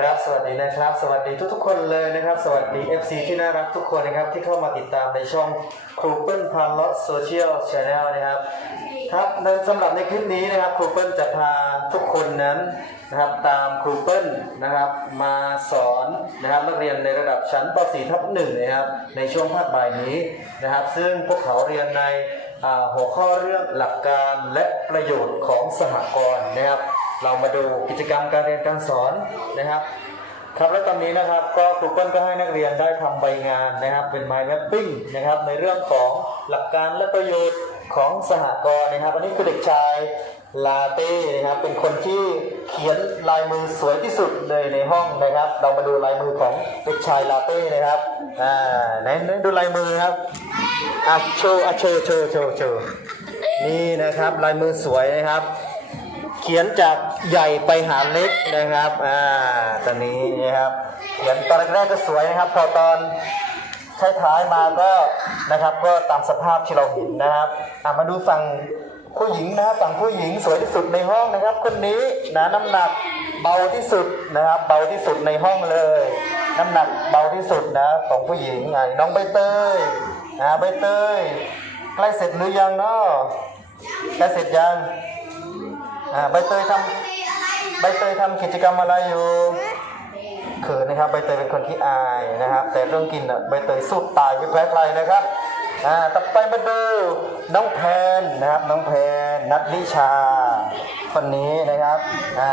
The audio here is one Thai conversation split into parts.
ครับ สวัสดีนะครับ สวัสดีทุกๆคนเลยนะครับ สวัสดี FC ที่น่ารักทุกคนนะครับที่เข้ามาติดตามในช่องครูเปิ้ลพาเลาะโซเชียลชาแนลนะครับครับในสำหรับในคลิปนี้นะครับครูเปิ้ลจะพาทุกคนนั้นนะครับตามครูเปิ้ลนะครับมาสอนนะครับนักเรียนในระดับชั้นป .4 ทับ1นะครับในช่วงภาคบ่ายนี้นะครับ ซึ่งพวกเขาเรียนในหัวข้อเรื่องหลักการและประโยชน์ของสหกรณ์นะครับ เรามาดูกิจกรรมการเรียนการสอนนะครับ ครับและตอนนี้นะครับก็ครูเปิ้ลก็ให้นักเรียนได้ทำใบงานนะครับ เป็น mind mapping นะครับในเรื่องของหลักการและประโยชน์ของสหกรณ์นะครับ อันนี้คือเด็กชายลาเต้นะครับเป็นคนที่เขียนลายมือสวยที่สุดเลยในห้องนะครับ เรามาดูลายมือของเด็กชายลาเต้นะครับอ่าไหนไหนดูลายมือครับอะโชว์อะโชว์โชว์โชว์โชว์นี่นะครับลายมือสวยนะครับ ขียนจากใหญ่ไปหาเล็กนะครับ อ่า ตอนนี้นะครับ เขียนตอนแรกก็สวยนะครับ พอตอนท้ายๆมาก็นะครับ ก็ตามสภาพที่เราเห็นนะครับอะมาดูฝั่งผู้หญิงนะครับฝั่งผู้หญิงสวยที่สุดในห้องนะครับ คนนี้นะน้ำหนักเบาที่สุดนะครับ เบาที่สุดในห้องเลย น้ำหนักเบาที่สุดนะของผู้หญิงน้องใบเตยอ่าใบเตยใกล้เสร็จหรือยังเนาะใกล้เสร็จยัง อ่าใบเตยทำใบเตยทำกิจกรรมอะไรอยู่เขินนะครับใบเตยเป็นคนที่อายนะครับ แต่เรื่องกินอะใบเตยสุดตายไม่แพ้ใครนะครับอ่าต่อไปมาดูน้องแพนนะครับน้องแพนนัทนิชา คนนี้นะครับอ่า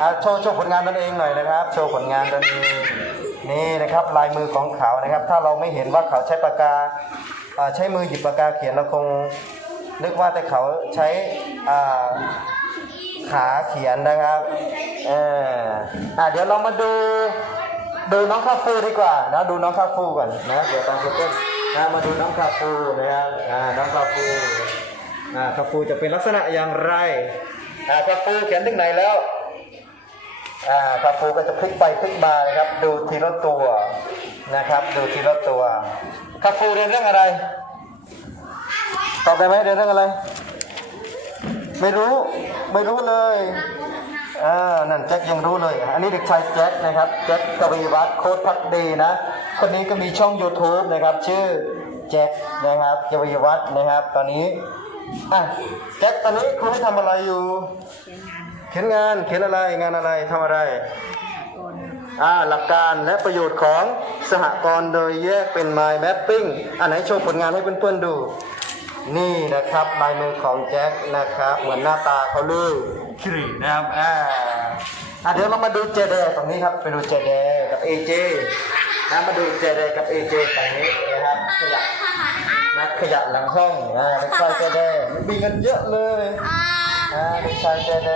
อ่าโชว์โชว์ผลงานตนเองหน่อยนะครับ โชว์ผลงานตนเองนี่นะครับลายมือของเขานะครับ ถ้าเราไม่เห็นว่าเขาใช้ปากกาอ่าใช้มือหยิบปากกาเขียนเราคงนึกว่าแต่เขาใช้อ่า ขาเขียนนะครับเอออะเดี๋ยวเรามาดูดูน้องคาฟูดีกว่านะดูน้องคาฟูก่อนนะเดี๋ยวตามคุณต้นนะมาดูน้องคาฟูนะครับอ่าน้องคาฟูอ่าคาฟูจะเป็นลักษณะอย่างไรอ่าคาฟูเขียนถึงไหนแล้วอ่าคาฟูก็จะพลิกไปพลิกมานะครับ ดูทีละตัวนะครับ ดูทีละตัวคาฟูเรียนเรื่องอะไรตอบได้ไหมเรียนเรื่องอะไร ไม่รู้ ไม่รู้เลยอ่านั่นแจ็คยังรู้เลย อันนี้เด็กชายแจ็คนะครับแจ็คกวีวัฒน์โคตรพักดีนะ คนนี้ก็มีช่อง YouTube นะครับ ชื่อแจ็คนะครับกวีวัฒน์นะครับ ตอนนี้อะแจ็คตอนนี้ครูให้ทำอะไรอยู่ เขียนงานเขียนอะไรงานอะไรทำอะไรอ่าหลักการและประโยชน์ของสหกรณ์โดยแยกเป็น mind mapping อันไหนโชว์ผลงานให้เพื่อนๆดู นี่นะครับลายมือของแจ็คนะครับ เหมือนหน้าตาเขาเลยคิรินะครับอ่าอะเดี๋ยวเรามาดูเจเดตรงนี้ครับไปดูเจเดกับเอเจนะมาดูเจเดกับเอเจฝั่งนี้นะครับขยะนักขยะหลังห้องอ่าเด็กชายเจเดมันมีเงินเยอะเลยอ่าเด็กชายเจเด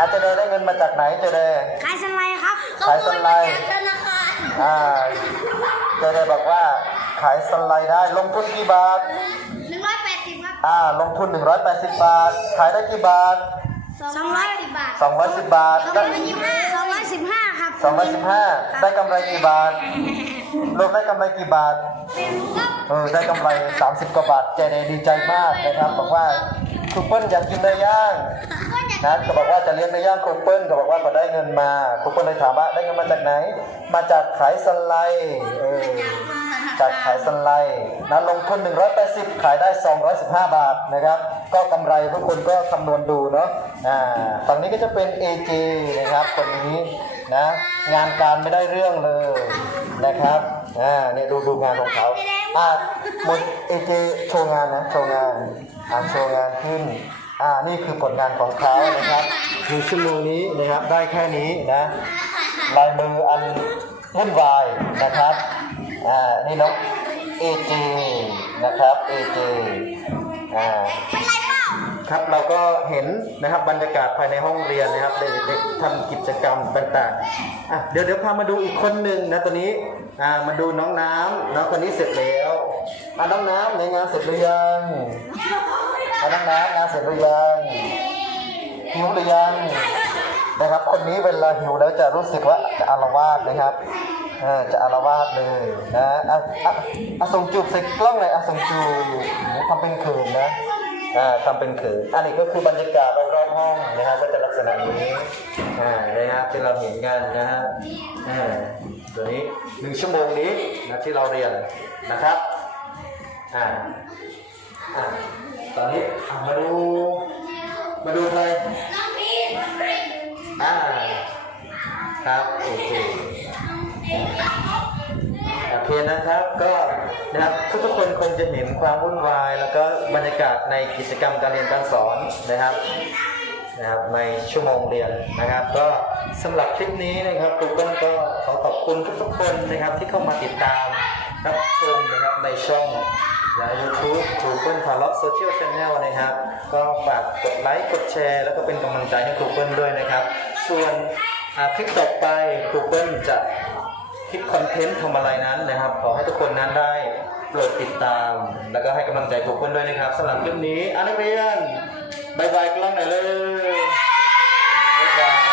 อาเจเดได้เงินมาจากไหนเจเดขายสไลด์ครับขายสไลด์ธนาคารอ่าเจเดบอกว่า ขายสไลด์ได้ ลงทุนกี่บาท หนึ่งร้อยแปดสิบครับอ่า ลงทุน 180 บาท ขายได้กี่บาท สองร้อยสิบบาท210 บาทสองได้ร้อยยี่สิบห้าสองร้อยสิบห้าครับ215 ได้กำไรกี่บาทรวมได้กำไรกี่บาท เออ ได้กำไร 30 กว่าบาท เจเดดีใจมากนะครับ บอกว่าครูเปิ้ลอยากกินเนื้อย่าง นะก็บอกว่าจะเลี้ยงเนื้อย่างครูเปิ้ลก็บอกว่าก็ได้เงินมาครูเปิ้ลเลยถามว่าได้เงินมาจากไหน มาจากขายสไลด์เออจากขายสไลด์นะลงทุน 180 ขายได้ 215 บาทนะครับ ก็กำไรทุกคนก็คำนวณดูเนาะอ่าฝั่งนี้ก็จะเป็น AJ นะครับคนนี้นะงานการไม่ได้เรื่องเลยนะครับอ่าเนี่ยดูดูงานของเขา อ่าหมด AJ โชว์งานนะโชว์งานอ่าโชว์งานขึ้นอ่านี่คือผลงานของเขานะครับในชั่วโมงนี้นะครับได้แค่นี้นะลายมืออันวุ่นวายนะครับอ่านี่น้องเอเจนะครับเอเจอ่าเป็นไรเปล่าครับเราก็เห็นนะครับบรรยากาศภายในห้องเรียนนะครับเด็กๆทำกิจกรรมต่างๆ อะเดี๋ยวเดี๋ยวพามาดูอีกคนหนึ่งนะตัวนี้อ่ามาดูน้องน้ำน้องคนนี้เสร็จแล้วอะน้องน้ำในงานเสร็จหรือยังอะน้องน้ำงานเสร็จหรือยังหิวหรือยังนะครับ คนนี้เวลาหิวแล้วจะรู้สึกว่าจะอารวาสนะครับจะอารวาสเลยนะอะอะอะส่งจูบใส่กล้องเลยอะส่งจูบทำเป็นเขินนะ ทำเป็นเขืออันนี้ก็คือบรรยากาศรอบๆห้องนะครับก็จะลักษณะนี้อ่านะครับที่เราเห็นกันนะฮะอ่าตัวนี้หนึ่งชั่วโมงนี้นะที่เราเรียนนะครับอ่าอ่าตอนนี้อะมาดูมาดูใครน้องพีทอ่าครับโอเคโอ เคนะครับก็นะครับทุกๆคนคงจะเห็นความวุ่นวาย แล้วก็บรรยากาศในกิจกรรมการเรียนการสอนนะครับนะครับในชั่วโมงเรียนนะครับ ก็สำหรับคลิปนี้นะครับครูเปิ้ลก็ขอขอบคุณทุกๆคนนะครับที่เข้ามาติดตามรับชมนะครับในช่องและ YouTube ครูเปิ้ลพาลาะโซเชียลชาแนลนะครับ ก็ฝากกดไลค์กดแชร์ แล้วก็เป็นกำลังใจให้ครูเปิ้ลด้วยนะครับ ส่วนคลิปต่อไปครูเปิ้ลจะ คิดคอนเทนต์ทำอะไรนั้นนะครับ ขอให้ทุกคนนั้นได้โปรดติดตาม แล้วก็ให้กำลังใจครูเปิ้ลด้วยนะครับสำหรับคลิปนี้อนักเรียนบายบายกล้องหน่อยเลยบายบาย